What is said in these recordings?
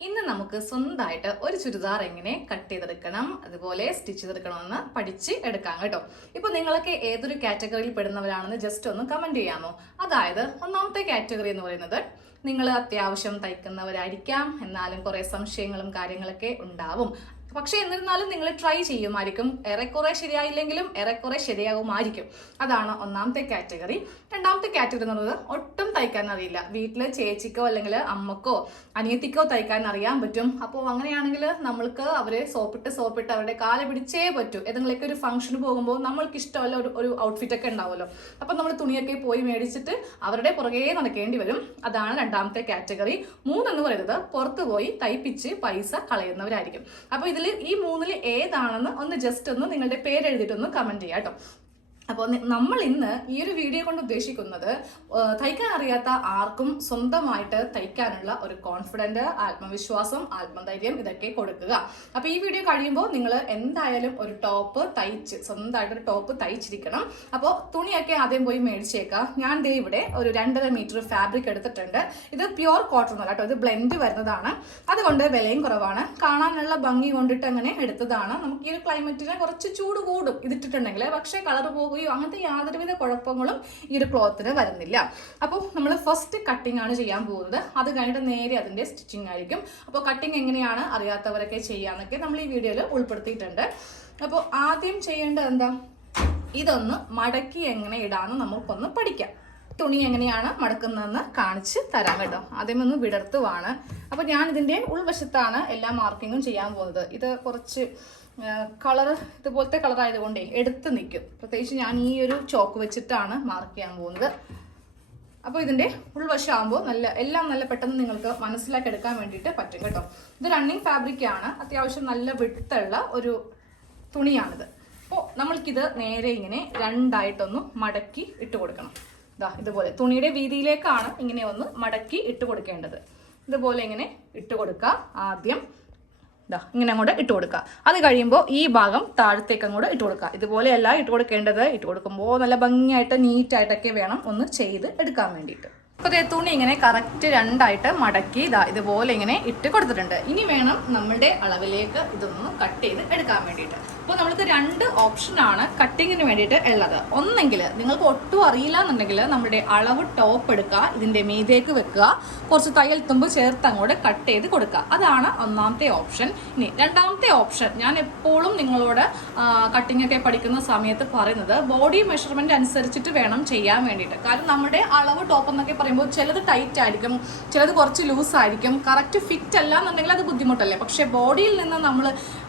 ഇന്ന് നമുക്ക് സ്വന്തമായിട്ട് ഒരു ചുരിദാർ എങ്ങനെ കട്ട് ചെയ്തെടുക്കണം അതുപോലെ സ്റ്റിച്ച് ചെയ്തെടുക്കണമെന്ന് പഠിച്ച് എടുക്കാം കേട്ടോ. ഇപ്പൊ നിങ്ങളൊക്കെ ഏതൊരു കാറ്റഗറിയിൽ പെടുന്നവരാണെന്ന് ജസ്റ്റ് ഒന്ന് കമന്റ് ചെയ്യാമോ? അതായത് ഒന്നാമത്തെ കാറ്റഗറി എന്ന് പറയുന്നത് നിങ്ങൾ അത്യാവശ്യം തയ്ക്കുന്നവരായിരിക്കാം എന്നാലും കുറെ സംശയങ്ങളും കാര്യങ്ങളൊക്കെ ഉണ്ടാവും. പക്ഷെ എന്നിരുന്നാലും നിങ്ങൾ ട്രൈ ചെയ്യുമായിരിക്കും. ഏറെക്കുറെ ശരിയായില്ലെങ്കിലും ഏറെക്കുറെ ശരിയാകുമായിരിക്കും. അതാണ് ഒന്നാമത്തെ കാറ്റഗറി രണ്ടാമത്തെ കാറ്റഗറി എന്ന് പറയുന്നത് ഒട്ടും തയ്ക്കാൻ അറിയില്ല. വീട്ടിൽ ചേച്ചിക്കോ അല്ലെങ്കിൽ അമ്മക്കോ അനിയത്തിക്കോ തയ്ക്കാൻ അറിയാൻ പറ്റും. അപ്പോൾ അങ്ങനെയാണെങ്കിൽ നമ്മൾക്ക് അവരെ സോപ്പിട്ട് സോപ്പിട്ട് അവരുടെ കാല പിടിച്ചേ പറ്റൂ. ഏതെങ്കിലുമൊക്കെ ഒരു ഫംഗ്ഷന് പോകുമ്പോൾ നമ്മൾക്ക് ഇഷ്ടമല്ല ഒരു ഒരു ഔട്ട്ഫിറ്റ് ഒക്കെ ഉണ്ടാവുമല്ലോ. അപ്പം നമ്മൾ തുണിയൊക്കെ പോയി മേടിച്ചിട്ട് അവരുടെ പുറകെ നടക്കേണ്ടി വരും. അതാണ് രണ്ടാമത്തെ കാറ്റഗറി മൂന്നെന്ന് പറയുന്നത് പുറത്ത് പോയി തയ്പ്പിച്ച് പൈസ കളയുന്നവരായിരിക്കും. അപ്പോൾ ഇതിൽ ഈ മൂന്നിൽ ഏതാണെന്ന് ഒന്ന് ജസ്റ്റ് ഒന്ന് നിങ്ങളുടെ പേര് എഴുതിയിട്ടൊന്ന് കമന്റ് ചെയ്യാം കേട്ടോ. അപ്പോൾ നമ്മൾ ഇന്ന് ഈ ഒരു വീഡിയോ കൊണ്ട് ഉദ്ദേശിക്കുന്നത് തയ്ക്കാൻ അറിയാത്ത ആർക്കും സ്വന്തമായിട്ട് തയ്ക്കാനുള്ള ഒരു കോൺഫിഡന്റ് ആത്മവിശ്വാസം ആത്മധൈര്യം ഇതൊക്കെ കൊടുക്കുക. അപ്പോൾ ഈ വീഡിയോ കഴിയുമ്പോൾ നിങ്ങൾ എന്തായാലും ഒരു ടോപ്പ് തയ്ച്ച് സ്വന്തമായിട്ട് ഒരു ടോപ്പ് തയ്ച്ചിരിക്കണം. അപ്പോൾ തുണിയൊക്കെ ആദ്യം പോയി മേടിച്ചേക്കാം. ഞാൻ ദേ ഇവിടെ ഒരു രണ്ടര മീറ്റർ ഫാബ്രിക് എടുത്തിട്ടുണ്ട്. ഇത് പ്യുവർ കോട്ടൺ അല്ല കേട്ടോ ഇത് ബ്ലെൻഡ് വരുന്നതാണ്. അതുകൊണ്ട് വിലയും കുറവാണ്. കാണാനുള്ള ഭംഗി കൊണ്ടിട്ട് അങ്ങനെ എടുത്തതാണ്. നമുക്ക് ഈ ഒരു ക്ലൈമറ്റിന് കുറച്ച് ചൂട് കൂടും ഇതിട്ടിട്ടുണ്ടെങ്കിൽ പക്ഷേ കളർ പോകുകയോ അങ്ങനത്തെ യാതൊരുവിധ കുഴപ്പങ്ങളും ഈ ഒരു ക്ലോത്തിന് വരുന്നില്ല. അപ്പോൾ നമ്മൾ ഫസ്റ്റ് കട്ടിംഗ് ആണ് ചെയ്യാൻ പോകുന്നത്. അത് കഴിഞ്ഞിട്ട് നേരെ അതിന്റെ സ്റ്റിച്ചിങ് ആയിരിക്കും. അപ്പോൾ കട്ടിങ് എങ്ങനെയാണ് അറിയാത്തവരൊക്കെ ചെയ്യാന്നൊക്കെ നമ്മൾ ഈ വീഡിയോയിൽ ഉൾപ്പെടുത്തിയിട്ടുണ്ട്. അപ്പോൾ ആദ്യം ചെയ്യേണ്ടത് എന്താ? ഇതൊന്ന് മടക്കി എങ്ങനെ ഇടാന്ന് നമുക്കൊന്ന് പഠിക്കാം. തുണി എങ്ങനെയാണ് മടക്കുന്നതെന്ന് കാണിച്ച് തരാം കേട്ടോ. ആദ്യം ഒന്ന് വിടർത്തുവാണ്. അപ്പോൾ ഞാൻ ഇതിന്റെ ഉൾവശത്താണ് എല്ലാ മാർക്കിങ്ങും ചെയ്യാൻ പോകുന്നത്. ഇത് കുറച്ച് കളർ ഇതുപോലത്തെ കളർ ആയതുകൊണ്ടേ എടുത്ത് നിൽക്കും. പ്രത്യേകിച്ച് ഞാൻ ഈ ഒരു ചോക്ക് വെച്ചിട്ടാണ് മാർക്ക് ചെയ്യാൻ പോകുന്നത്. അപ്പോൾ ഇതിന്റെ ഉൾവശം ആകുമ്പോൾ നല്ല എല്ലാം നല്ല പെട്ടെന്ന് നിങ്ങൾക്ക് മനസ്സിലാക്കി എടുക്കാൻ വേണ്ടിയിട്ട് പറ്റും കേട്ടോ. ഇത് റണ്ണിങ് ഫാബ്രിക് ആണ്. അത്യാവശ്യം നല്ല വിട്ടുള്ള ഒരു തുണിയാണിത്. അപ്പോൾ നമ്മൾക്കിത് നേരെ ഇങ്ങനെ രണ്ടായിട്ടൊന്ന് മടക്കി ഇട്ട് കൊടുക്കണം. ഇതാ ഇതുപോലെ. തുണിയുടെ വീതിയിലേക്കാണ് ഇങ്ങനെ ഒന്ന് മടക്കി ഇട്ട് കൊടുക്കേണ്ടത്. ഇതുപോലെ ഇങ്ങനെ ഇട്ട് കൊടുക്കുക ആദ്യം. ഇതാ ഇങ്ങനെ അങ്ങോട്ട് ഇട്ട് കൊടുക്കുക. അത് കഴിയുമ്പോൾ ഈ ഭാഗം താഴത്തേക്ക് അങ്ങോട്ട് ഇട്ട് കൊടുക്കുക. ഇതുപോലെയല്ല ഇട്ട് കൊടുക്കേണ്ടത്. ഇട്ട് കൊടുക്കുമ്പോൾ നല്ല ഭംഗിയായിട്ട് നീറ്റായിട്ടൊക്കെ വേണം ഒന്ന് ചെയ്ത് എടുക്കാൻ വേണ്ടിയിട്ട്. അപ്പോൾ ദേ തുണി ഇങ്ങനെ കറക്റ്റ് രണ്ടായിട്ട് മടക്കി ഇതാ ഇതുപോലെ ഇങ്ങനെ ഇട്ട് കൊടുത്തിട്ടുണ്ട്. ഇനി വേണം നമ്മളുടെ അളവിലേക്ക് ഇതൊന്ന് കട്ട് ചെയ്ത് എടുക്കാൻ വേണ്ടിയിട്ട്. അപ്പോൾ നമ്മൾക്ക് രണ്ട് ഓപ്ഷനാണ് കട്ടിങ്ങിന് വേണ്ടിയിട്ട് ഉള്ളത്. ഒന്നെങ്കിൽ നിങ്ങൾക്ക് ഒട്ടും അറിയില്ല എന്നുണ്ടെങ്കിൽ നമ്മുടെ അളവ് ടോപ്പ് എടുക്കുക ഇതിന്റെ മീതേക്ക് വെക്കുക കുറച്ച് തയ്യൽ തുമ്പ് ചേർത്ത് അങ്ങോട്ട് കട്ട് ചെയ്ത് കൊടുക്കുക. അതാണ് ഒന്നാമത്തെ ഓപ്ഷൻ ഇനി രണ്ടാമത്തെ ഓപ്ഷൻ ഞാൻ എപ്പോഴും നിങ്ങളോട് കട്ടിംഗ് ഒക്കെ പഠിക്കുന്ന സമയത്ത് പറയുന്നത് ബോഡി മെഷർമെന്റ് അനുസരിച്ചിട്ട് വേണം ചെയ്യാൻ വേണ്ടിയിട്ട്. കാരണം നമ്മുടെ അളവ് ടോപ്പ് എന്നൊക്കെ പറയുമ്പോൾ ചിലത് ടൈറ്റ് ആയിരിക്കും ചിലത് കുറച്ച് ലൂസ് ആയിരിക്കും കറക്റ്റ് ഫിറ്റ് അല്ല എന്നുണ്ടെങ്കിൽ അത് ബുദ്ധിമുട്ടല്ലേ? പക്ഷേ ബോഡിയിൽ നിന്ന് നമ്മൾ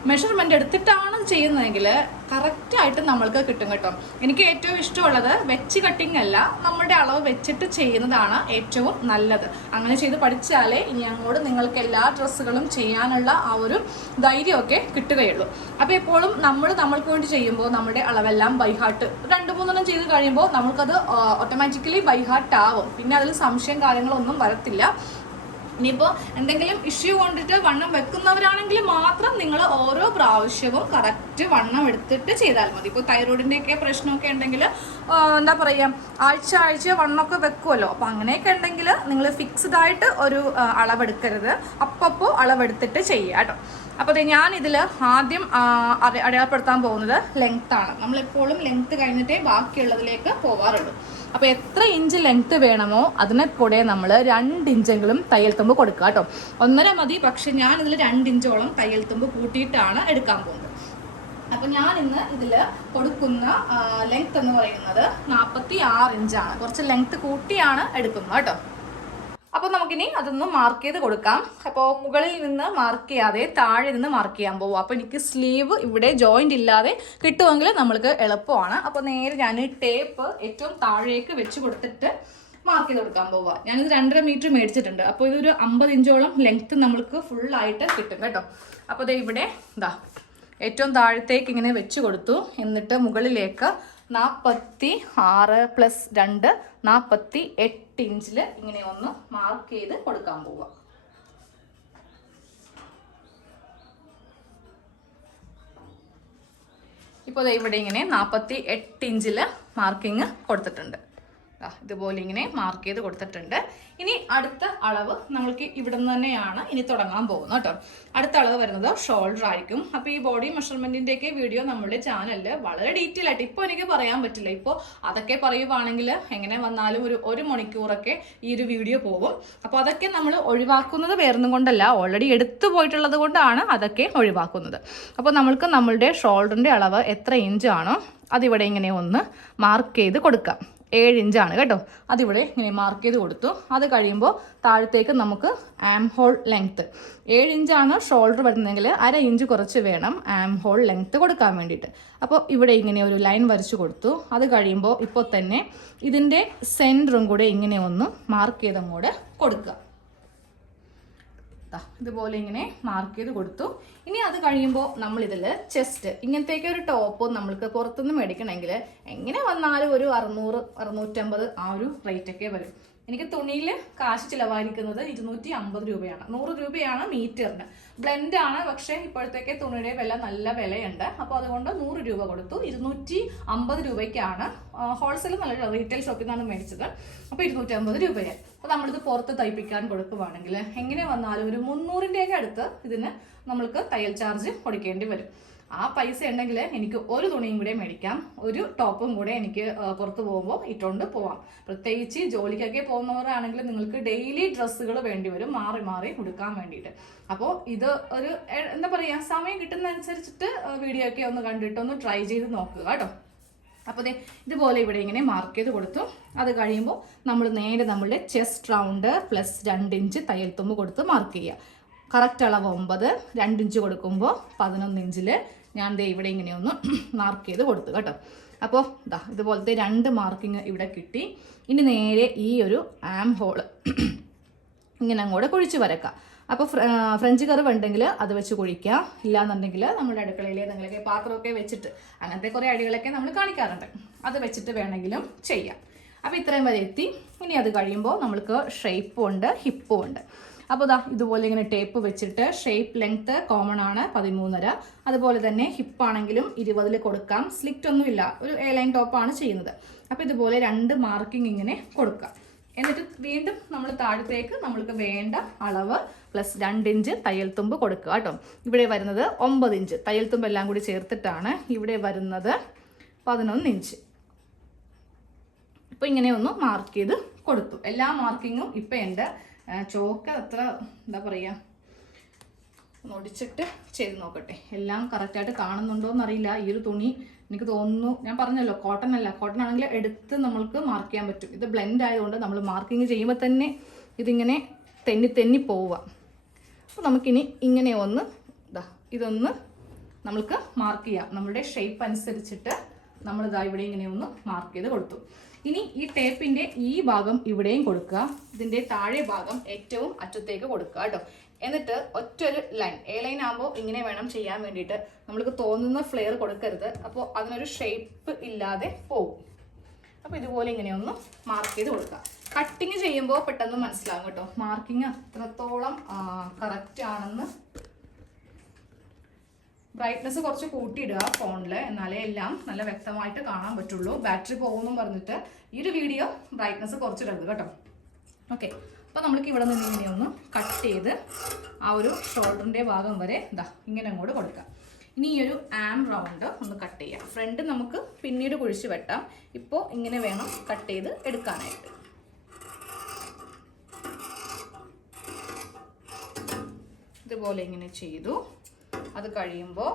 മെഷർമെന്റ് എടുത്തിട്ടാണ് ചെയ്യുന്നതെങ്കിൽ കറക്റ്റായിട്ട് നമ്മൾക്ക് കിട്ടും കേട്ടോ. എനിക്ക് ഏറ്റവും ഇഷ്ടമുള്ളത് വെച്ച് കട്ടിംഗ് അല്ല നമ്മുടെ അളവ് വെച്ചിട്ട് ചെയ്യുന്നതാണ് ഏറ്റവും നല്ലത്. അങ്ങനെ ചെയ്ത് പഠിച്ചാലേ ഇനി അങ്ങോട്ട് നിങ്ങൾക്ക് എല്ലാ ഡ്രസ്സുകളും ചെയ്യാനുള്ള ആ ഒരു ധൈര്യമൊക്കെ കിട്ടുകയുള്ളൂ. അപ്പോൾ എപ്പോഴും നമ്മൾ നമ്മൾക്ക് വേണ്ടി ചെയ്യുമ്പോൾ നമ്മുടെ അളവെല്ലാം ബൈഹാർട്ട് രണ്ട് മൂന്നെണ്ണം ചെയ്ത് കഴിയുമ്പോൾ നമുക്കത് ഓട്ടോമാറ്റിക്കലി ബൈഹാർട്ട് ആവും. പിന്നെ അതിൽ സംശയം കാര്യങ്ങളൊന്നും വരത്തില്ല. ഇനിയിപ്പോൾ എന്തെങ്കിലും ഇഷ്യൂ കൊണ്ടിട്ട് വണ്ണം വെക്കുന്നവരാണെങ്കിൽ മാത്രം നിങ്ങൾ ഓരോ പ്രാവശ്യവും കറക്റ്റ് വണ്ണം എടുത്തിട്ട് ചെയ്താൽ മതി. ഇപ്പോൾ തൈറോയിഡിന്റെ ഒക്കെ പ്രശ്നമൊക്കെ ഉണ്ടെങ്കിൽ എന്താ പറയുക ആഴ്ച ആഴ്ച വണ്ണമൊക്കെ വെക്കുമല്ലോ അപ്പോൾ അങ്ങനെയൊക്കെ ഉണ്ടെങ്കിൽ നിങ്ങൾ ഫിക്സ്ഡ് ആയിട്ട് ഒരു അളവെടുക്കരുത്. അപ്പപ്പോൾ അളവെടുത്തിട്ട് ചെയ്യുക കേട്ടോ. അപ്പോൾ അതെ ഞാൻ ഇതിൽ ആദ്യം അടയാളപ്പെടുത്താൻ പോകുന്നത് ലെങ്ത്താണ് നമ്മളെപ്പോഴും ലെങ്ത്ത് കഴിഞ്ഞിട്ടേ ബാക്കിയുള്ളതിലേക്ക് പോവാറുള്ളൂ. അപ്പോൾ എത്ര ഇഞ്ച് ലെങ്ത് വേണമോ അതിനെ കൂടെ നമ്മൾ രണ്ട് ഇഞ്ചെങ്കിലും തയ്യൽ തുമ്പ് കൊടുക്കുക കേട്ടോ. ഒന്നര മതി പക്ഷെ ഞാൻ ഇതിൽ രണ്ട് ഇഞ്ചോളം തയ്യൽ തുമ്പ് കൂട്ടിയിട്ടാണ് എടുക്കാൻ പോകുന്നത്. അപ്പൊ ഞാൻ ഇന്ന് ഇതിൽ കൊടുക്കുന്ന ലെങ്ത് എന്ന് പറയുന്നത് നാൽപ്പത്തി ആറ് ഇഞ്ചാണ് കുറച്ച് ലെങ്ത് കൂട്ടിയാണ് എടുക്കുന്നത് കേട്ടോ. അപ്പോൾ നമുക്കിനി അതൊന്ന് മാർക്ക് ചെയ്ത് കൊടുക്കാം. അപ്പോൾ മുകളിൽ നിന്ന് മാർക്ക് ചെയ്യാതെ താഴെ നിന്ന് മാർക്ക് ചെയ്യാൻ പോകും അപ്പോൾ എനിക്ക് സ്ലീവ് ഇവിടെ ജോയിന്റ് ഇല്ലാതെ കിട്ടുമെങ്കിൽ നമ്മൾക്ക് എളുപ്പമാണ്. അപ്പോൾ നേരെ ഞാൻ ടേപ്പ് ഏറ്റവും താഴേക്ക് വെച്ച് കൊടുത്തിട്ട് മാർക്ക് ചെയ്ത് കൊടുക്കാൻ പോവുക ഞാനിത് രണ്ടര മീറ്റർ മേടിച്ചിട്ടുണ്ട്. അപ്പോൾ ഇതൊരു അമ്പത് ഇഞ്ചോളം ലെങ്ത് നമ്മൾക്ക് ഫുള്ളായിട്ട് കിട്ടും കേട്ടോ. അപ്പോൾ ദേ ഇവിടെ ഇതാ ഏറ്റവും താഴത്തേക്ക് ഇങ്ങനെ വെച്ച് കൊടുത്തു. എന്നിട്ട് മുകളിലേക്ക് നാൽപ്പത്തി ആറ് പ്ലസ് രണ്ട് നാൽപ്പത്തി എട്ട് ഇഞ്ചിൽ ഇങ്ങനെ ഒന്ന് മാർക്ക് ചെയ്ത് കൊടുക്കാൻ പോവുക ഇപ്പോൾ ഇവിടെ ഇങ്ങനെ നാൽപ്പത്തി എട്ട് ഇഞ്ചിൽ മാർക്കിങ് കൊടുത്തിട്ടുണ്ട്. ഇതുപോലെ ഇങ്ങനെ മാർക്ക് ചെയ്ത് കൊടുത്തിട്ടുണ്ട്. ഇനി അടുത്ത അളവ് നമ്മൾക്ക് ഇവിടെ നിന്ന് തന്നെയാണ് ഇനി തുടങ്ങാൻ പോകുന്നത് കേട്ടോ. അടുത്ത അളവ് വരുന്നത് ഷോൾഡർ ആയിരിക്കും. അപ്പോൾ ഈ ബോഡി മെഷർമെന്റിന്റെ ഒക്കെ വീഡിയോ നമ്മുടെ ചാനലിൽ വളരെ ഡീറ്റെയിൽ ആയിട്ട് ഇപ്പോൾ എനിക്ക് പറയാൻ പറ്റില്ല. ഇപ്പോൾ അതൊക്കെ പറയുവാണെങ്കിൽ എങ്ങനെ വന്നാലും ഒരു ഒരു മണിക്കൂറൊക്കെ ഈ ഒരു വീഡിയോ പോകും. അപ്പോൾ അതൊക്കെ നമ്മൾ ഒഴിവാക്കുന്നത് വേറൊന്നും കൊണ്ടല്ല. ഓൾറെഡി എടുത്തു പോയിട്ടുള്ളത് കൊണ്ടാണ് അതൊക്കെ ഒഴിവാക്കുന്നത്. അപ്പോൾ നമ്മൾക്ക് നമ്മളുടെ ഷോൾഡറിന്റെ അളവ് എത്ര ഇഞ്ചാണോ അതിവിടെ ഇങ്ങനെ ഒന്ന് മാർക്ക് ചെയ്ത് കൊടുക്കാം. ഏഴ് ഇഞ്ചാണ് കേട്ടോ. അതിവിടെ ഇങ്ങനെ മാർക്ക് ചെയ്ത് കൊടുത്തു. അത് കഴിയുമ്പോൾ താഴത്തേക്ക് നമുക്ക് ആം ഹോൾ ലെങ്ത്ത് ഏഴ് ഇഞ്ചാണ് ഷോൾഡർ വരുന്നതെങ്കിൽ അര ഇഞ്ച് കുറച്ച് വേണം ആം ഹോൾ ലെങ്ത്ത് കൊടുക്കാൻ വേണ്ടിയിട്ട്. അപ്പോൾ ഇവിടെ ഇങ്ങനെ ഒരു ലൈൻ വരച്ചു കൊടുത്തു. അത് കഴിയുമ്പോൾ ഇപ്പോൾ തന്നെ ഇതിന്റെ സെന്ററും കൂടെ ഇങ്ങനെ ഒന്ന് മാർക്ക് ചെയ്തും കൂടെ കൊടുക്കുക. ഇതുപോലെ ഇങ്ങനെ മാർക്ക് ചെയ്ത് കൊടുത്തു. ഇനി അത് കഴിയുമ്പോൾ നമ്മൾ ഇതിൽ ചെസ്റ്റ് ഇങ്ങനത്തേക്ക് ഒരു ടോപ്പ് നമ്മൾക്ക് പുറത്തുനിന്ന് മേടിക്കണമെങ്കിൽ എങ്ങനെ വന്നാലും ഒരു അറുന്നൂറ് അറുന്നൂറ്റമ്പത് ആ ഒരു റേറ്റ് ഒക്കെ വരും. എനിക്ക് തുണിയിൽ കാശ് ചിലവായിരിക്കുന്നത് ഇരുന്നൂറ്റി അമ്പത് രൂപയാണ്. നൂറ് രൂപയാണ് മീറ്ററിന്. ബ്ലെൻഡ് ആണ് പക്ഷേ ഇപ്പോഴത്തേക്ക് തുണിയുടെ വില നല്ല വിലയുണ്ട്. അപ്പോൾ അതുകൊണ്ട് നൂറ് രൂപ കൊടുത്തു. ഇരുന്നൂറ്റി അമ്പത് രൂപയ്ക്കാണ് ഹോൾസെയിൽ നല്ല റീറ്റെയിൽ ഷോപ്പിൽ നിന്നാണ് മേടിച്ചത്. അപ്പോൾ ഇരുന്നൂറ്റി അമ്പത് രൂപയായി. അപ്പോൾ നമ്മളിത് പുറത്ത് തയ്പ്പിക്കാൻ കൊടുക്കുവാണെങ്കിൽ എങ്ങനെ വന്നാലും ഒരു മുന്നൂറിന്റെയൊക്കെ അടുത്ത് ഇതിന് നമ്മൾക്ക് തയ്യൽ ചാർജ് കൊടുക്കേണ്ടി വരും. ആ പൈസ ഉണ്ടെങ്കിൽ എനിക്ക് ഒരു തുണിയും കൂടെ മേടിക്കാം. ഒരു ടോപ്പും കൂടെ എനിക്ക് പുറത്ത് പോകുമ്പോൾ ഇട്ടുകൊണ്ട് പോവാം. പ്രത്യേകിച്ച് ജോലിക്കൊക്കെ പോകുന്നവരാണെങ്കിൽ നിങ്ങൾക്ക് ഡെയിലി ഡ്രസ്സുകൾ വേണ്ടി വരും മാറി മാറി കൊടുക്കാൻ വേണ്ടിയിട്ട്. അപ്പോൾ ഇത് ഒരു എന്താ പറയുക സമയം കിട്ടുന്നതനുസരിച്ചിട്ട് വീഡിയോ ഒക്കെ ഒന്ന് കണ്ടിട്ട് ഒന്ന് ട്രൈ ചെയ്ത് നോക്കുക കേട്ടോ. അപ്പോൾ ദേ ഇതുപോലെ ഇവിടെ ഇങ്ങനെ മാർക്ക് ചെയ്ത് കൊടുത്തു. അത് കഴിയുമ്പോൾ നമ്മൾ നേരെ നമ്മളുടെ ചെസ്റ്റ് റൗണ്ട് പ്ലസ് രണ്ട് ഇഞ്ച് തയ്യൽ തുമ്പ് കൊടുത്ത് മാർക്ക് ചെയ്യുക. കറക്റ്റ് അളവ് ഒമ്പത് രണ്ട് ഇഞ്ച് കൊടുക്കുമ്പോൾ പതിനൊന്ന് ഇഞ്ചിൽ ഞാൻ ദേ ഇവിടെ ഇങ്ങനെ ഒന്ന് മാർക്ക് ചെയ്ത് കൊടുത്തു കേട്ടോ. അപ്പോൾ ഇതാ ഇതുപോലത്തെ രണ്ട് മാർക്കിങ് ഇവിടെ കിട്ടി. ഇനി നേരെ ഈ ഒരു ആം ഹോൾ ഇങ്ങനെ അങ്ങോട്ട് കുഴിച്ച് വരക്കാം. അപ്പോൾ ഫ്രഞ്ച് കർവ് ഉണ്ടെങ്കിൽ അത് വെച്ച് കുഴിക്കാം. ഇല്ലാന്നുണ്ടെങ്കിൽ നമ്മുടെ അടുക്കളയിൽ എന്തെങ്കിലുമൊക്കെ പാത്രമൊക്കെ വെച്ചിട്ട് അങ്ങനത്തെ കുറേ അടികളൊക്കെ നമ്മൾ കാണിക്കാറുണ്ട്. അത് വെച്ചിട്ട് വേണമെങ്കിലും ചെയ്യാം. അപ്പോൾ ഇത്രയും വരെ എത്തി. ഇനി അത് കഴിയുമ്പോൾ നമ്മൾക്ക് ഷേപ്പും ഉണ്ട് ഹിപ്പും ഉണ്ട്. അപ്പോൾ ദാ ഇതുപോലെ ഇങ്ങനെ ടേപ്പ് വെച്ചിട്ട് ഷേപ്പ് ലെങ്ത്ത് കോമൺ ആണ് പതിമൂന്നര. അതുപോലെ തന്നെ ഹിപ്പാണെങ്കിലും ഇരുപതിൽ കൊടുക്കാം. സ്ലിറ്റ് ഒന്നുമില്ല ഒരു എ ലൈൻ ടോപ്പാണ് ചെയ്യുന്നത്. അപ്പോൾ ഇതുപോലെ രണ്ട് മാർക്കിംഗ് ഇങ്ങനെ കൊടുക്കാം എന്നിട്ട് വീണ്ടും നമ്മൾ താഴത്തേക്ക് നമ്മൾക്ക് വേണ്ട അളവ് പ്ലസ് രണ്ട് ഇഞ്ച് തയ്യൽ തുമ്പ് കൊടുക്കുക കേട്ടോ. ഇവിടെ വരുന്നത് ഒമ്പത് ഇഞ്ച് തയ്യൽ തുമ്പ് എല്ലാം കൂടി ചേർത്തിട്ടാണ് ഇവിടെ വരുന്നത് പതിനൊന്ന് ഇഞ്ച് ഇപ്പോൾ ഇങ്ങനെ ഒന്ന് മാർക്ക് ചെയ്ത് കൊടുത്തു. എല്ലാ മാർക്കിങ്ങും ഇപ്പം ഉണ്ട്. ചോക്ക് അത്ര എന്താ പറയുക ഒടിച്ചിട്ട് ചെയ്ത് നോക്കട്ടെ. എല്ലാം കറക്റ്റായിട്ട് കാണുന്നുണ്ടോ എന്നറിയില്ല ഈ ഒരു തുണി എനിക്ക് തോന്നുന്നു ഞാൻ പറഞ്ഞല്ലോ കോട്ടൺ അല്ല. കോട്ടൺ ആണെങ്കിൽ എടുത്ത് നമ്മൾക്ക് മാർക്ക് ചെയ്യാൻ പറ്റും. ഇത് ബ്ലെൻഡ് ആയതുകൊണ്ട് നമ്മൾ മാർക്കിങ് ചെയ്യുമ്പോൾ തന്നെ ഇതിങ്ങനെ തെന്നി തെന്നി പോവുക. അപ്പോൾ നമുക്കിനി ഇങ്ങനെ ഒന്ന് ഇതാ ഇതൊന്ന് നമ്മൾക്ക് മാർക്ക് ചെയ്യാം. നമ്മുടെ ഷേപ്പ് അനുസരിച്ചിട്ട് നമ്മളിതാ ഇവിടെ ഇങ്ങനെ ഒന്ന് മാർക്ക് ചെയ്ത് കൊടുത്തു. ഇനി ഈ ടേപ്പിന്റെ ഈ ഭാഗം ഇവിടെയും കൊടുക്കുക. ഇതിന്റെ താഴെ ഭാഗം ഏറ്റവും അറ്റത്തേക്ക് കൊടുക്കുക കേട്ടോ. എന്നിട്ട് ഒറ്റൊരു ലൈൻ എ ലൈൻ ആകുമ്പോൾ ഇങ്ങനെ വേണം ചെയ്യാൻ വേണ്ടിയിട്ട്. നമ്മൾക്ക് തോന്നുന്ന ഫ്ലെയർ കൊടുക്കരുത്. അപ്പോൾ അതിനൊരു ഷേപ്പ് ഇല്ലാതെ പോകും അപ്പോൾ ഇതുപോലെ ഇങ്ങനെ ഒന്ന് മാർക്ക് ചെയ്ത് കൊടുക്കുക. കട്ടിങ് ചെയ്യുമ്പോൾ പെട്ടെന്ന് മനസ്സിലാകും കേട്ടോ. മാർക്കിങ് അത്രത്തോളം കറക്റ്റ് ആണെന്ന് ബ്രൈറ്റ്നസ് കുറച്ച് കൂട്ടിയിടുക ഫോണിൽ എന്നാലേ എല്ലാം നല്ല വ്യക്തമായിട്ട് കാണാൻ പറ്റുള്ളൂ. ബാറ്ററി പോകുമെന്നും പറഞ്ഞിട്ട് ഈ ഒരു വീഡിയോ ബ്രൈറ്റ്നസ് കുറച്ചിടരുത് കേട്ടോ. ഓക്കെ അപ്പോൾ നമ്മൾക്ക് ഇവിടെ നിന്ന് ഇങ്ങനെ ഒന്ന് കട്ട് ചെയ്ത് ആ ഒരു ഷോൾഡറിന്റെ ഭാഗം വരെ ഇതാ ഇങ്ങനെ അങ്ങോട്ട് കൊടുക്കാം. ഇനി ഈ ഒരു ആം റൗണ്ട് ഒന്ന് കട്ട് ചെയ്യാം. ഫ്രണ്ട് നമുക്ക് പിന്നീട് കുഴിച്ച് വെട്ടാം. ഇപ്പോൾ ഇങ്ങനെ വേണം കട്ട് ചെയ്ത് എടുക്കാനായിട്ട്. ഇതുപോലെ ഇങ്ങനെ ചെയ്തു. അത് കഴിയുമ്പോൾ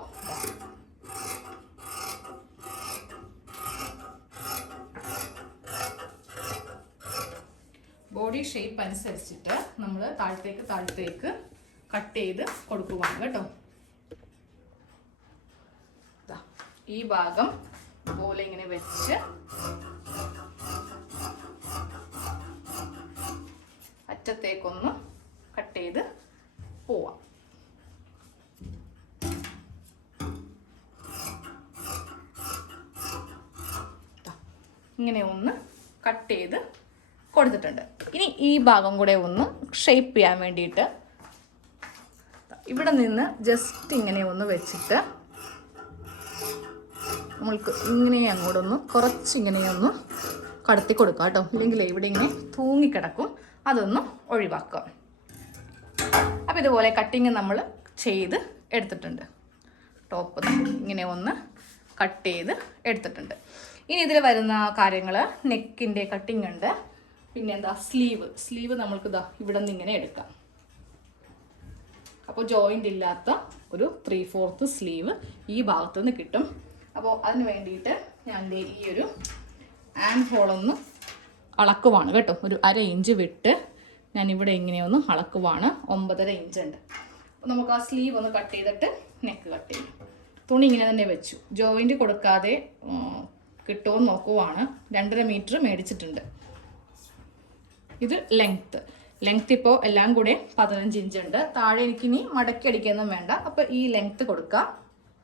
ബോഡി ഷേപ്പ് അനുസരിച്ചിട്ട് നമ്മൾ താഴത്തേക്ക് താഴത്തേക്ക് കട്ട് ചെയ്ത് കൊടുക്കുവാണ് കേട്ടോ. ഈ ഭാഗം പോലെ ഇങ്ങനെ വെച്ച് അറ്റത്തേക്കൊന്ന് കട്ട് ചെയ്ത് പോവാം. ഇങ്ങനെ ഒന്ന് കട്ട് ചെയ്ത് കൊടുത്തിട്ടുണ്ട്. ഇനി ഈ ഭാഗം കൂടെ ഒന്ന് ഷേപ്പ് ചെയ്യാൻ വേണ്ടിയിട്ട് ഇവിടെ നിന്ന് ജസ്റ്റ് ഇങ്ങനെ ഒന്ന് വെച്ചിട്ട് നമ്മൾക്ക് ഇങ്ങനെ അങ്ങോട്ടൊന്ന് കുറച്ചിങ്ങനെ ഒന്ന് കടത്തി കൊടുക്കുക കേട്ടോ. അല്ലെങ്കിൽ ഇവിടെ ഇങ്ങനെ തൂങ്ങിക്കിടക്കും. അതൊന്ന് ഒഴിവാക്കുക. അപ്പോൾ ഇതുപോലെ കട്ടിങ് നമ്മൾ ചെയ്ത് എടുത്തിട്ടുണ്ട്. ടോപ്പ് ഇങ്ങനെ ഒന്ന് കട്ട് ചെയ്ത് എടുത്തിട്ടുണ്ട്. ഇനി ഇതിൽ വരുന്ന കാര്യങ്ങൾ നെക്കിന്റെ കട്ടിങ് ഉണ്ട്. പിന്നെ എന്താ സ്ലീവ്. സ്ലീവ് നമ്മൾക്ക് ഇതാ ഇവിടെ നിന്ന് ഇങ്ങനെ എടുക്കാം. അപ്പോൾ ജോയിന്റ് ഇല്ലാത്ത ഒരു ത്രീ ഫോർത്ത് സ്ലീവ് ഈ ഭാഗത്തു നിന്ന് കിട്ടും. അപ്പോൾ അതിന് വേണ്ടിയിട്ട് ഞാൻ ഈ ഒരു ആൻഡ് ഹോളൊന്ന് അളക്കുവാണ് കേട്ടോ. ഒരു അര ഇഞ്ച് വിട്ട് ഞാൻ ഇവിടെ ഇങ്ങനെയൊന്ന് അളക്കുവാണ്. ഒമ്പതര ഇഞ്ച് ഉണ്ട്. അപ്പോൾ നമുക്ക് ആ സ്ലീവ് ഒന്ന് കട്ട് ചെയ്തിട്ട് നെക്ക് കട്ട് ചെയ്യാം. തുണി ഇങ്ങനെ തന്നെ വെച്ചു. ജോയിന്റ് കൊടുക്കാതെ കിട്ടുമോ എന്ന് നോക്കുവാണ്. രണ്ടര മീറ്റർ മേടിച്ചിട്ടുണ്ട്. ഇത് ലെങ്ത്ത് ലെങ്ത്ത് ഇപ്പോൾ എല്ലാം കൂടെ പതിനഞ്ച് ഇഞ്ച് ഉണ്ട്. താഴെ എനിക്കിനി മടക്കി അടിക്കൊന്നും വേണ്ട. അപ്പോൾ ഈ ലെങ്ത്ത് കൊടുക്കാം.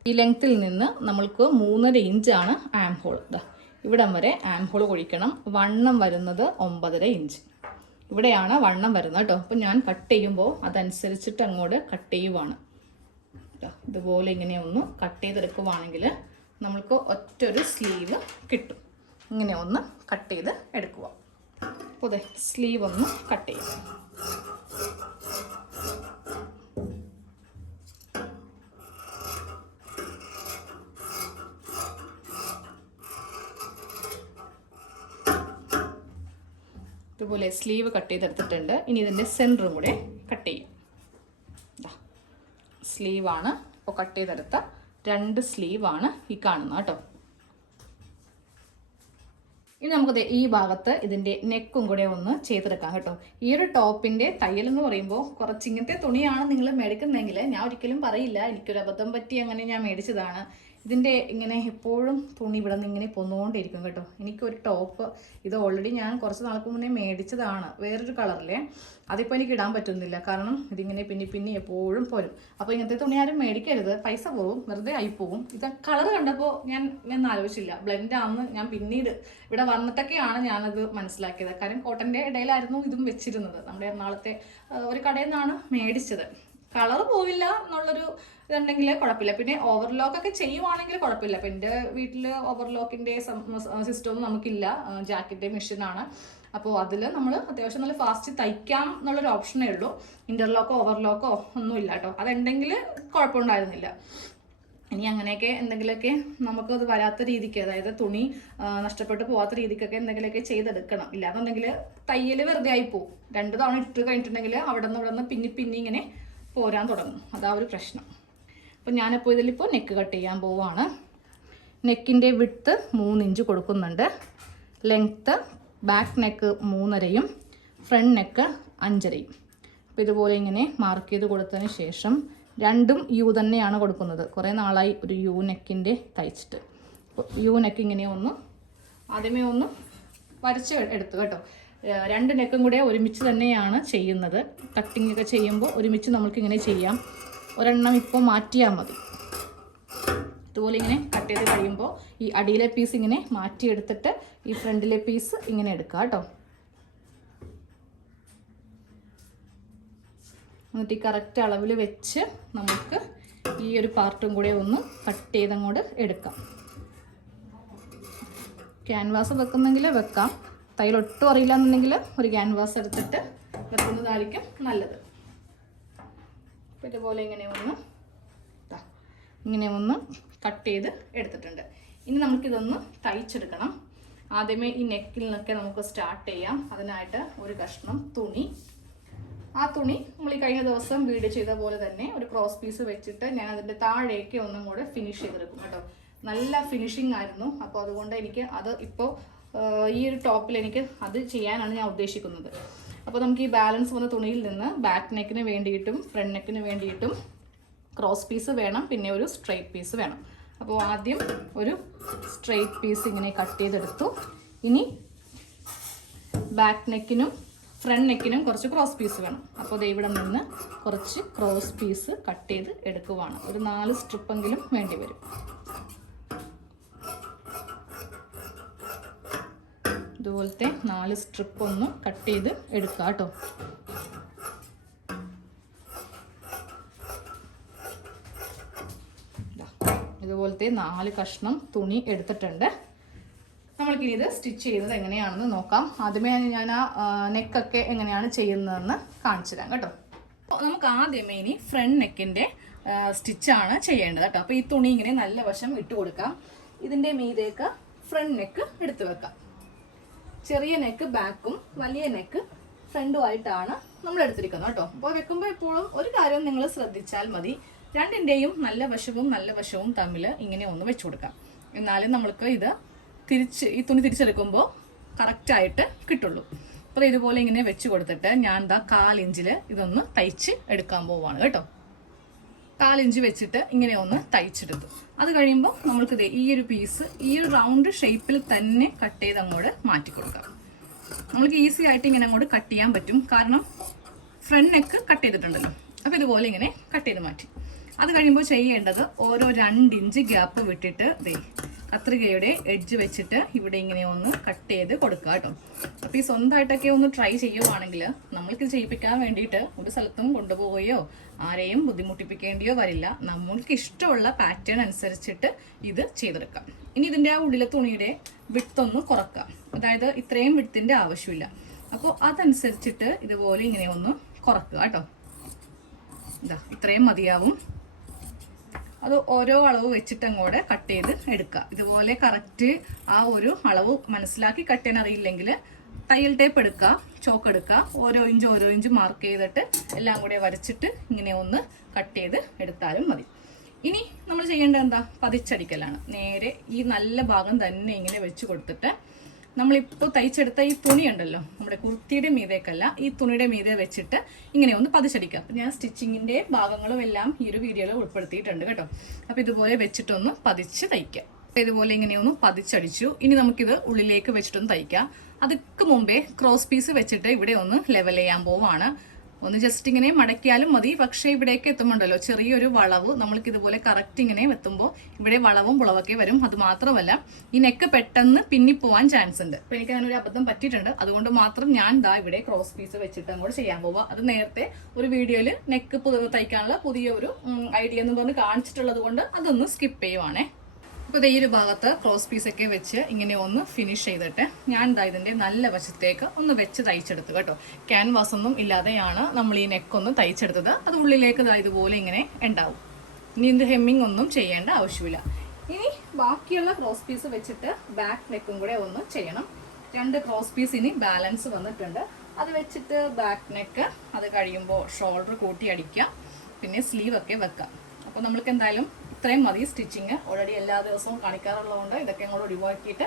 ഈ ലെങ്ത്തിൽ നിന്ന് നമ്മൾക്ക് മൂന്നര ഇഞ്ചാണ് ആം ഹോൾ ഇതാ ഇവിടം വരെ ആം ഹോൾ കുഴിക്കണം വണ്ണം വരുന്നത് ഒമ്പതര ഇഞ്ച് ഇവിടെയാണ് വണ്ണം വരുന്നത് കേട്ടോ. അപ്പോൾ ഞാൻ കട്ട് ചെയ്യുമ്പോൾ അതനുസരിച്ചിട്ട് അങ്ങോട്ട് കട്ട് ചെയ്യുവാണ്. ഇതുപോലെ ഇങ്ങനെ ഒന്ന് കട്ട് ചെയ്തെടുക്കുവാണെങ്കിൽ നമ്മൾക്ക് ഒറ്റൊരു സ്ലീവ് കിട്ടും. ഇങ്ങനെ ഒന്ന് കട്ട് ചെയ്ത് എടുക്കുക. അതെ സ്ലീവ് ഒന്ന് കട്ട് ചെയ്യാം. ഇതുപോലെ സ്ലീവ് കട്ട് ചെയ്തെടുത്തിട്ടുണ്ട്. ഇനി ഇതിന്റെ സെന്ററും കൂടെ കട്ട് ചെയ്യും. സ്ലീവാണ് ഇപ്പോൾ കട്ട് ചെയ്തെടുത്ത രണ്ട് സ്ലീവ് ആണ് ഈ കാണുന്നത് കേട്ടോ. ഇനി നമുക്ക് ഈ ഭാഗത്ത് ഇതിന്റെ നെക്കും കൂടെ ഒന്ന് ചെയ്തെടുക്കാം കേട്ടോ. ഈ ഒരു ടോപ്പിന്റെ തയ്യൽ എന്ന് പറയുമ്പോൾ കുറച്ച് ഇങ്ങനത്തെ തുണിയാണ് നിങ്ങൾ മേടിക്കുന്നതെങ്കിൽ ഞാൻ ഒരിക്കലും പറയില്ല എനിക്കൊരു അബദ്ധം പറ്റി അങ്ങനെ ഞാൻ മേടിച്ചതാണ്. ഇതിന്റെ ഇങ്ങനെ എപ്പോഴും തുണി ഇവിടെ നിന്ന് ഇങ്ങനെ പൊന്നുകൊണ്ടിരിക്കും കേട്ടോ. എനിക്കൊരു ടോപ്പ് ഇത് ഓൾറെഡി ഞാൻ കുറച്ച് നാൾക്ക് മുന്നേ മേടിച്ചതാണ് വേറൊരു കളറിലെ. അതിപ്പോൾ എനിക്ക് ഇടാൻ പറ്റുന്നില്ല കാരണം ഇതിങ്ങനെ പിന്നെ പിന്നെ എപ്പോഴും പോരും. അപ്പോൾ ഇങ്ങനത്തെ തുണി ആരും മേടിക്കരുത് പൈസ പോവും വെറുതെ ആയിപ്പോവും ഇത് കളർ കണ്ടപ്പോൾ ഞാൻ ഞാൻ ആലോചിച്ചില്ല ബ്ലെൻഡ് ആണെന്ന് ഞാൻ പിന്നീട് ഇവിടെ വന്നിട്ടൊക്കെയാണ് ഞാനത് മനസ്സിലാക്കിയത്. കാരണം കോട്ടന്റെ ഇടയിലായിരുന്നു ഇതും വെച്ചിരുന്നത്. നമ്മുടെ എറണാകുളത്തെ ഒരു കടയിൽ നിന്നാണ് മേടിച്ചത്. കളർ പോവില്ല എന്നുള്ളൊരു ഇതുണ്ടെങ്കിൽ കുഴപ്പമില്ല. പിന്നെ ഓവർലോക്ക് ഒക്കെ ചെയ്യുവാണെങ്കിൽ കുഴപ്പമില്ല. അപ്പം എന്റെ വീട്ടിൽ ഓവർലോക്കിന്റെ സിസ്റ്റം ഒന്നും നമുക്കില്ല. ജാക്കറ്റിന്റെ മെഷീനാണ് അപ്പോൾ അതിൽ നമ്മൾ അത്യാവശ്യം നല്ല ഫാസ്റ്റ് തയ്ക്കാം എന്നുള്ളൊരു ഓപ്ഷനേ ഉള്ളൂ. ഇന്റർലോക്കോ ഓവർലോക്കോ ഒന്നും ഇല്ല കേട്ടോ. അതുണ്ടെങ്കിൽ കുഴപ്പമുണ്ടായിരുന്നില്ല. ഇനി അങ്ങനെയൊക്കെ എന്തെങ്കിലുമൊക്കെ നമുക്ക് അത് വരാത്ത രീതിക്ക് അതായത് തുണി നഷ്ടപ്പെട്ടു പോകാത്ത രീതിക്കൊക്കെ എന്തെങ്കിലുമൊക്കെ ചെയ്തെടുക്കണം. ഇല്ലാന്നുണ്ടെങ്കിൽ തയ്യൽ വെറുതെ ആയി പോകും രണ്ട് തവണ ഇട്ട് കഴിഞ്ഞിട്ടുണ്ടെങ്കിൽ അവിടെ നിന്ന് ഇവിടെ നിന്ന് പിന്നി പിന്നി ഇങ്ങനെ പോരാൻ തുടങ്ങും. അതാ ഒരു പ്രശ്നം. അപ്പം ഞാനിപ്പോൾ ഇതിലിപ്പോൾ നെക്ക് കട്ട് ചെയ്യാൻ പോവാണ്. നെക്കിന്റെ വിട്ത്ത് മൂന്ന് ഇഞ്ച് കൊടുക്കുന്നുണ്ട്. ലെങ്ത്ത് ബാക്ക് നെക്ക് മൂന്നരയും ഫ്രണ്ട് നെക്ക് അഞ്ചരയും. അപ്പോൾ ഇതുപോലെ ഇങ്ങനെ മാർക്ക് ചെയ്ത് കൊടുത്തതിന് ശേഷം രണ്ടും യു തന്നെയാണ് കൊടുക്കുന്നത്. കുറേ നാളായി ഒരു യു നെക്കിന്റെ തയ്ച്ചിട്ട്. യു നെക്ക് ഇങ്ങനെ ഒന്ന് ആദ്യമേ ഒന്ന് വരച്ച് എടുത്തു കേട്ടോ. രണ്ട് നെക്കും കൂടെ ഒരുമിച്ച് തന്നെയാണ് ചെയ്യുന്നത്. കട്ടിംഗ് ഒക്കെ ചെയ്യുമ്പോൾ ഒരുമിച്ച് നമുക്ക് ഇങ്ങനെ ചെയ്യാം. ഒരെണ്ണം ഇപ്പോൾ മാറ്റിയാൽ മതി. ഇതുപോലെ ഇങ്ങനെ കട്ട് ചെയ്ത് കഴിയുമ്പോൾ ഈ അടിയിലെ പീസ് ഇങ്ങനെ മാറ്റിയെടുത്തിട്ട് ഈ ഫ്രണ്ടിലെ പീസ് ഇങ്ങനെ എടുക്കുക കേട്ടോ. എന്നിട്ട് ഈ കറക്റ്റ് അളവിൽ വെച്ച് നമുക്ക് ഈ ഒരു പാർട്ടും കൂടെ ഒന്ന് കട്ട് ചെയ്തങ്ങോട്ട് എടുക്കാം. ക്യാൻവാസ് വെക്കുന്നെങ്കിൽ വെക്കാം. തയ്യൽ ഒട്ടും അറിയില്ല എന്നുണ്ടെങ്കിൽ ഒരു ക്യാൻവാസ് എടുത്തിട്ട് വെക്കുന്നതായിരിക്കും നല്ലത്. ഇതുപോലെ ഇങ്ങനെ ഒന്ന് ഇങ്ങനെ ഒന്ന് കട്ട് ചെയ്ത് എടുത്തിട്ടുണ്ട്. ഇനി നമുക്കിതൊന്ന് തയ്ച്ചെടുക്കണം. ആദ്യമേ ഈ നെക്കിൽ നിന്നൊക്കെ നമുക്ക് സ്റ്റാർട്ട് ചെയ്യാം. അതിനായിട്ട് ഒരു കഷ്ണം തുണി. ആ തുണി നമ്മൾ ഈ കഴിഞ്ഞ ദിവസം വീട് ചെയ്ത പോലെ തന്നെ ഒരു ക്രോസ് പീസ് വെച്ചിട്ട് ഞാൻ അതിന്റെ താഴേക്ക് ഒന്നും കൂടെ ഫിനിഷ് ചെയ്തെടുക്കും കേട്ടോ. നല്ല ഫിനിഷിംഗ് ആയിരുന്നു. അപ്പോൾ അതുകൊണ്ട് എനിക്ക് അത് ഇപ്പോൾ ഈ ഒരു ടോപ്പിൽ എനിക്ക് അത് ചെയ്യാനാണ് ഞാൻ ഉദ്ദേശിക്കുന്നത്. അപ്പോൾ നമുക്ക് ഈ ബാലൻസ് വന്ന തുണിയിൽ നിന്ന് ബാക്ക് നെക്കിന് വേണ്ടിയിട്ടും ഫ്രണ്ട് നെക്കിന് വേണ്ടിയിട്ടും ക്രോസ് പീസ് വേണം പിന്നെ ഒരു സ്ട്രെയിറ്റ് പീസ് വേണം. അപ്പോൾ ആദ്യം ഒരു സ്ട്രെയിറ്റ് പീസ് ഇങ്ങനെ കട്ട് ചെയ്തെടുത്തു. ഇനി ബാക്ക് നെക്കിനും ഫ്രണ്ട് നെക്കിനും കുറച്ച് ക്രോസ് പീസ് വേണം. അപ്പോൾ ദേ ഇവിടെ നിന്ന് കുറച്ച് ക്രോസ് പീസ് കട്ട് ചെയ്ത് എടുക്കുവാണ്. ഒരു നാല് സ്ട്രിപ്പെങ്കിലും വേണ്ടി വരും. ഇതുപോലത്തെ നാല് സ്ട്രിപ്പ് ഒന്ന് കട്ട് ചെയ്ത് എടുക്കുക കേട്ടോ ഇതാ, ഇതുപോലത്തെ നാല് കഷ്ണം തുണി എടുത്തിട്ടുണ്ട്. നമ്മൾക്ക് ഇത് സ്റ്റിച്ച് ചെയ്യുന്നത് എങ്ങനെയാണെന്ന് നോക്കാം. ആദ്യമേ ഞാൻ ആ നെക്കൊക്കെ എങ്ങനെയാണ് ചെയ്യുന്നതെന്ന് കാണിച്ചു തരാം കേട്ടോ. അപ്പോൾ നമുക്ക് ആദ്യമേ ഇനി ഫ്രണ്ട് നെക്കിന്റെ സ്റ്റിച്ചാണ് ചെയ്യേണ്ടത് കേട്ടോ. അപ്പോൾ ഈ തുണി ഇങ്ങനെ നല്ല വശം ഇട്ട് കൊടുക്കാം. ഇതിന്റെ മീതേക്ക് ഫ്രണ്ട് നെക്ക് എടുത്തു വെക്കാം. ചെറിയ നെക്ക് ബാക്കും വലിയ നെക്ക് ഫ്രണ്ടുമായിട്ടാണ് നമ്മൾ എടുത്തിരിക്കുന്നത് കേട്ടോ. അപ്പോൾ വെക്കുമ്പോൾ എപ്പോഴും ഒരു കാര്യം നിങ്ങൾ ശ്രദ്ധിച്ചാൽ മതി. രണ്ടിന്റെയും നല്ല വശവും നല്ല വശവും തമ്മിൽ ഇങ്ങനെ ഒന്ന് വെച്ചു കൊടുക്കാം. എന്നാലും നമ്മൾക്ക് ഇത് തിരിച്ച് ഈ തുണി തിരിച്ചെടുക്കുമ്പോൾ കറക്റ്റായിട്ട് കിട്ടുള്ളൂ. അപ്പോൾ ഇതുപോലെ ഇങ്ങനെ വെച്ച് കൊടുത്തിട്ട് ഞാൻ ദാ കാലിഞ്ചിൽ ഇതൊന്ന് തയ്ച്ച് എടുക്കാൻ പോവാണ് കേട്ടോ. കാലിഞ്ച് വെച്ചിട്ട് ഇങ്ങനെ ഒന്ന് തയ്ച്ചെടുത്തു. അത് കഴിയുമ്പോൾ നമ്മൾക്ക് ഈ ഒരു പീസ് ഈ ഒരു റൗണ്ട് ഷേപ്പിൽ തന്നെ കട്ട് ചെയ്ത് അങ്ങോട്ട് മാറ്റി കൊടുക്കാം. നമ്മൾക്ക് ഈസി ആയിട്ട് ഇങ്ങനെ അങ്ങോട്ട് കട്ട് ചെയ്യാൻ പറ്റും. കാരണം ഫ്രണ്ട് നെക്ക് കട്ട് ചെയ്തിട്ടുണ്ടല്ലോ. അപ്പോൾ ഇതുപോലെ ഇങ്ങനെ കട്ട് ചെയ്ത് മാറ്റി. അത് കഴിയുമ്പോൾ ചെയ്യേണ്ടത് ഓരോ രണ്ട് ഇഞ്ച് ഗ്യാപ്പ് വിട്ടിട്ട് ദേ കത്രികയുടെ എഡ്ജ് വെച്ചിട്ട് ഇവിടെ ഇങ്ങനെ ഒന്ന് കട്ട് ചെയ്ത് കൊടുക്കുക കേട്ടോ. അപ്പോൾ ഈ സ്വന്തമായിട്ടൊക്കെ ഒന്ന് ട്രൈ ചെയ്യുവാണെങ്കിൽ നമ്മൾക്ക് ചെയ്യിപ്പിക്കാൻ വേണ്ടിയിട്ട് ഒരു സ്ഥലത്തും കൊണ്ടുപോവുകയോ ആരെയും ബുദ്ധിമുട്ടിപ്പിക്കേണ്ടിയോ വരില്ല. നമ്മൾക്ക് ഇഷ്ടമുള്ള പാറ്റേൺ അനുസരിച്ചിട്ട് ഇത് ചെയ്തെടുക്കാം. ഇനി ഇതിന്റെ ആ ഉള്ളിലെ തുണിയുടെ വിട്ടൊന്ന് കുറക്കാം അതായത് ഇത്രയും വിട്ടിന്റെ ആവശ്യമില്ല. അപ്പോൾ അതനുസരിച്ചിട്ട് ഇതുപോലെ ഇങ്ങനെ ഒന്ന് കുറക്കുക കേട്ടോ. ഇതാ ഇത്രയും മതിയാവും. അത് ഓരോ അളവ് വെച്ചിട്ട് അങ്ങോട്ട് കട്ട് ചെയ്ത് എടുക്കുക. ഇതുപോലെ കറക്റ്റ് ആ ഒരു അളവ് മനസ്സിലാക്കി കട്ട് ചെയ്യാൻ അറിയില്ലെങ്കിൽ തയ്യൽ ടേപ്പ് എടുക്കുക ചോക്ക് എടുക്കുക ഓരോ ഇഞ്ച് ഓരോ ഇഞ്ച് മാർക്ക് ചെയ്തിട്ട് എല്ലാം കൂടെ വരച്ചിട്ട് ഇങ്ങനെ ഒന്ന് കട്ട് ചെയ്ത് എടുത്താലും മതി. ഇനി നമ്മൾ ചെയ്യേണ്ടത് എന്താ? പതിച്ചടിക്കലാണ്. നേരെ ഈ നല്ല ഭാഗം തന്നെ ഇങ്ങനെ വെച്ച് കൊടുത്തിട്ട് നമ്മളിപ്പോൾ തയ്ച്ചെടുത്ത ഈ തുണി ഉണ്ടല്ലോ നമ്മുടെ കുർത്തിയുടെ മീതേക്കല്ല ഈ തുണിയുടെ മീതെ വെച്ചിട്ട് ഇങ്ങനെ ഒന്ന് പതിച്ചടിക്കുക. അപ്പം ഞാൻ സ്റ്റിച്ചിങ്ങിന്റെ ഭാഗങ്ങളും എല്ലാം ഈ ഒരു വീഡിയോയിൽ ഉൾപ്പെടുത്തിയിട്ടുണ്ട് കേട്ടോ. അപ്പോൾ ഇതുപോലെ വെച്ചിട്ടൊന്ന് പതിച്ച് തയ്ക്കുക ഇതുപോലെ ഇങ്ങനെ ഒന്ന് പതിച്ചടിച്ചു. ഇനി നമുക്കിത് ഉള്ളിലേക്ക് വെച്ചിട്ടൊന്ന് തയ്ക്കാം. അതൊക്കെ മുമ്പേ ക്രോസ് പീസ് വെച്ചിട്ട് ഇവിടെ ഒന്ന് ലെവൽ ചെയ്യാൻ പോവാണ്. ഒന്ന് ജസ്റ്റ് ഇങ്ങനെ മടക്കിയാലും മതി. പക്ഷേ ഇവിടേക്ക് എത്തുമ്പോണ്ടല്ലോ ചെറിയൊരു വളവ് നമ്മൾക്ക് ഇതുപോലെ കറക്റ്റ് ഇങ്ങനെ എത്തുമ്പോൾ ഇവിടെ വളവും പുളവൊക്കെ വരും. അത് മാത്രമല്ല ഈ നെക്ക് പെട്ടെന്ന് പിന്നിപ്പോവാൻ ചാൻസ് ഉണ്ട്. അപ്പൊ എനിക്ക് അങ്ങനെ ഒരു അബദ്ധം പറ്റിയിട്ടുണ്ട്. അതുകൊണ്ട് മാത്രം ഞാൻ ദാ ഇവിടെ ക്രോസ് പീസ് വെച്ചിട്ട് അങ്ങോട്ട് ചെയ്യാൻ പോവാ. അത് നേരത്തെ ഒരു വീഡിയോയിൽ നെക്ക് തയ്ക്കാനുള്ള പുതിയ ഒരു ഐഡിയ എന്ന് പറഞ്ഞ് കാണിച്ചിട്ടുള്ളത് കൊണ്ട് അതൊന്ന് സ്കിപ്പ് ചെയ്യുവാണേ. ഇപ്പോൾ ഈ ഒരു ഭാഗത്ത് ക്രോസ് പീസൊക്കെ വെച്ച് ഇങ്ങനെ ഒന്ന് ഫിനിഷ് ചെയ്തിട്ട് ഞാൻ ഇതാ ഇതിന്റെ നല്ല വശത്തേക്ക് ഒന്ന് വെച്ച് തയ്ച്ചെടുത്തു കേട്ടോ. ക്യാൻവാസ് ഒന്നും ഇല്ലാതെയാണ് നമ്മൾ ഈ നെക്ക് ഒന്ന് തയ്ച്ചെടുത്തത്. അത് ഉള്ളിലേക്ക് ഇതാ ഇതുപോലെ ഇങ്ങനെ ഉണ്ടാവും. ഇനി ഇതിന്റെ ഹെമ്മിങ് ഒന്നും ചെയ്യേണ്ട ആവശ്യമില്ല. ഇനി ബാക്കിയുള്ള ക്രോസ് പീസ് വെച്ചിട്ട് ബാക്ക് നെക്കും കൂടെ ഒന്ന് ചെയ്യണം. രണ്ട് ക്രോസ് പീസ് ഇനി ബാലൻസ് വന്നിട്ടുണ്ട്. അത് വെച്ചിട്ട് ബാക്ക് നെക്ക് അത് കഴിയുമ്പോൾ ഷോൾഡർ കൂട്ടി അടിക്കുക. പിന്നെ സ്ലീവൊക്കെ വെക്കാം അപ്പോൾ നമ്മൾക്ക് എന്തായാലും ഇത്രയും മതി സ്റ്റിച്ചിങ്. ഓൾറെഡി എല്ലാ ദിവസവും കാണിക്കാറുള്ളതുകൊണ്ട് ഇതൊക്കെ അങ്ങോട്ട് ഒഴിവാക്കിയിട്ട്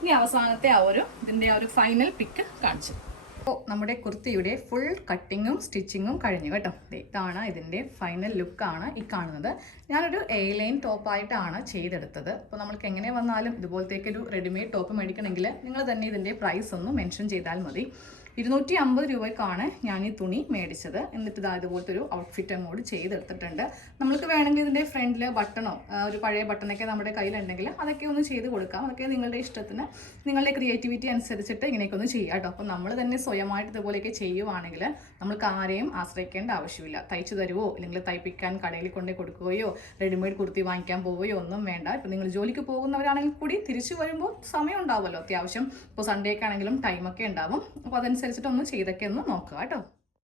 ഇനി അവസാനത്തെ ആ ഒരു ഇതിന്റെ ആ ഒരു ഫൈനൽ പിക്ക് കാണിച്ചു. അപ്പോൾ നമ്മുടെ കുർത്തിയുടെ ഫുൾ കട്ടിങ്ങും സ്റ്റിച്ചിങ്ങും കഴിഞ്ഞു കേട്ടോ. ഇതാണ് ഇതിന്റെ ഫൈനൽ ലുക്കാണ് ഈ കാണുന്നത്. ഞാനൊരു എ ലൈൻ ടോപ്പായിട്ടാണ് ചെയ്തെടുത്തത്. അപ്പോൾ നമ്മൾക്ക് എങ്ങനെ വന്നാലും ഇതുപോലത്തേക്കൊരു റെഡിമെയ്ഡ് ടോപ്പ് മേടിക്കണമെങ്കിൽ നിങ്ങൾ തന്നെ ഇതിന്റെ പ്രൈസ് ഒന്ന് മെൻഷൻ ചെയ്താൽ മതി. ഇരുന്നൂറ്റി അമ്പത് രൂപയ്ക്കാണ് ഞാൻ ഈ തുണി മേടിച്ചത്. എന്നിട്ട് ഇതാ ഇതുപോലത്തെ ഒരു ഔട്ട്ഫിറ്റ് അങ്ങോട്ട് ചെയ്തെടുത്തിട്ടുണ്ട്. നമ്മൾക്ക് വേണമെങ്കിൽ ഇതിന്റെ ഫ്രണ്ടിൽ ബട്ടണോ ഒരു പഴയ ബട്ടണൊക്കെ നമ്മുടെ കയ്യിലുണ്ടെങ്കിൽ അതൊക്കെ ഒന്ന് ചെയ്ത് കൊടുക്കാം. അതൊക്കെ നിങ്ങളുടെ ഇഷ്ടത്തിന് നിങ്ങളുടെ ക്രിയേറ്റിവിറ്റി അനുസരിച്ചിട്ട് ഇങ്ങനെയൊക്കെ ഒന്ന് ചെയ്യാം കേട്ടോ. അപ്പോൾ നമ്മൾ തന്നെ സ്വയമായിട്ട് ഇതുപോലെയൊക്കെ ചെയ്യുവാണെങ്കിൽ നമ്മൾക്ക് ആരെയും ആശ്രയിക്കേണ്ട ആവശ്യമില്ല. തയ്ച്ചു തരുവോ അല്ലെങ്കിൽ തയ്പ്പിക്കാൻ കടയിൽ കൊണ്ടേ കൊടുക്കുകയോ റെഡിമെയ്ഡ് കുർത്തി വാങ്ങിക്കാൻ പോവുകയോ ഒന്നും വേണ്ട. ഇപ്പം നിങ്ങൾ ജോലിക്ക് പോകുന്നവരാണെങ്കിൽ കൂടി തിരിച്ചു വരുമ്പോൾ സമയം ഉണ്ടാവുമല്ലോ അത്യാവശ്യം. ഇപ്പോൾ സൺഡേ ഒക്കെ ആണെങ്കിലും ടൈമൊക്കെ ഉണ്ടാവും. അപ്പോൾ അതനുസരിച്ചിട്ട് ഒന്ന് ചെയ്തൊക്കെ ഒന്ന് നോക്കുക കേട്ടോ.